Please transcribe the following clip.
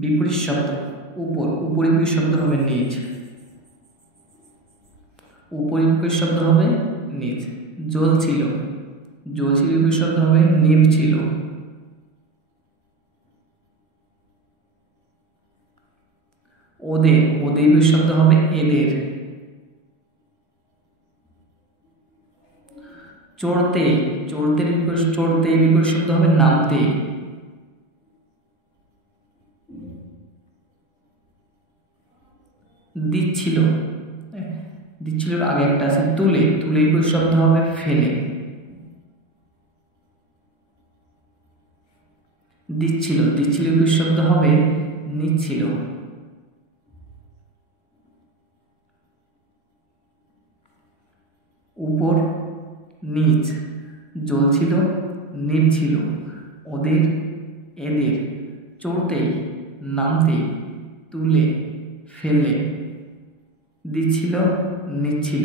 বিপরীত শব্দ উপর, উপরিমুখী শব্দ হবে নিচ, উপরিমুখী শব্দ হবে নিচ। জ্বলছিল, জ্বলছিল বিপরীত শব্দ হবে নিভছিল। ওদের, ওদের বিপরীত শব্দ হবে এদের। চড়তে, চড়তে বিপরীত শব্দ হবে নামতে। দিচ্ছিল, দিচ্ছিল আগে একটা আছে তুলে, তুলে বিপরীত শব্দ হবে ফেলে। দিচ্ছিল, দিচ্ছিল বিপরীত শব্দ হবে নিচ্ছিল। উপর নিচ, জ্বলছিল নিভছিল, ওদের এদের, চড়তে নামতে, তুলে ফেলে, দিচ্ছিল নিচ্ছিল।